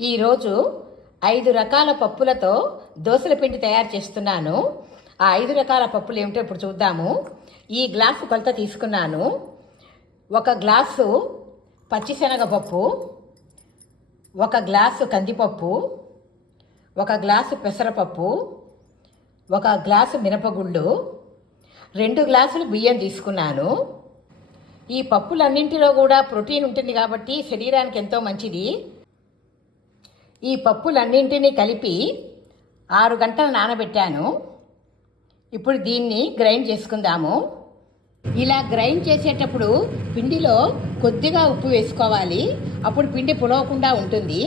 ఈరోజు 5 రకాల పప్పులతో దోసల పిండి తయారు చేస్తున్నాను. ఆ 5 రకాల పప్పులు ఏమిటో ఇప్పుడు చూద్దాము. ఈ గ్లాసు కొలత తీసుకున్నాను. 1 గ్లాసు పచ్చిశనగపప్పు, 1 గ్లాసు కందిపప్పు, 1 గ్లాసు పెసరపప్పు, 1 గ్లాసు మినపగుళ్ళు, 2 గ్లాసులు బియ్యం తీసుకున్నాను. ఈ పప్పులన్నింటిలో కూడా ప్రోటీన్ ఉంటుంది కాబట్టి శరీరానికి ఎంతో మంచిది. ఈ పప్పులన్నింటినీ కలిపి 6 గంటలు నానబెట్టాను. ఇప్పుడు దీన్ని గ్రైండ్ చేసుకుందాము. ఇలా గ్రైండ్ చేసేటప్పుడు పిండిలో కొద్దిగా ఉప్పు వేసుకోవాలి. అప్పుడు పిండి పులవకుండా ఉంటుంది.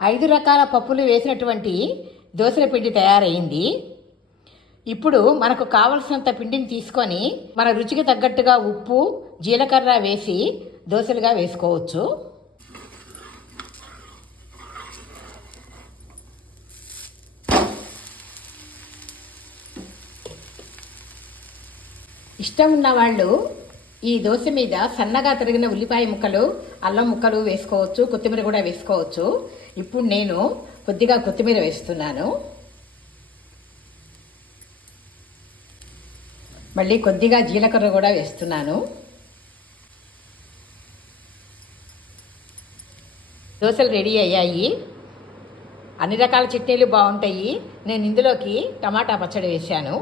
5 రకాల పప్పులు వేసినటువంటి దోసల పిండి తయారైంది. ఇప్పుడు మనకు కావలసినంత పిండిని తీసుకొని మన రుచికి తగ్గట్టుగా ఉప్పు, జీలకర్ర వేసి దోసలుగా వేసుకోవచ్చు. ఇష్టం ఉన్న వాళ్ళు ఈ దోశ మీద సన్నగా తరిగిన ఉల్లిపాయ ముక్కలు, అల్లం ముక్కలు వేసుకోవచ్చు, కొత్తిమీర కూడా వేసుకోవచ్చు. ఇప్పుడు నేను కొద్దిగా కొత్తిమీర వేస్తున్నాను. మళ్ళీ కొద్దిగా జీలకర్ర కూడా వేస్తున్నాను. దోశలు రెడీ అయ్యాయి. అన్ని రకాల చట్నీలు బాగుంటాయి. నేను ఇందులోకి టమాటా పచ్చడి వేశాను.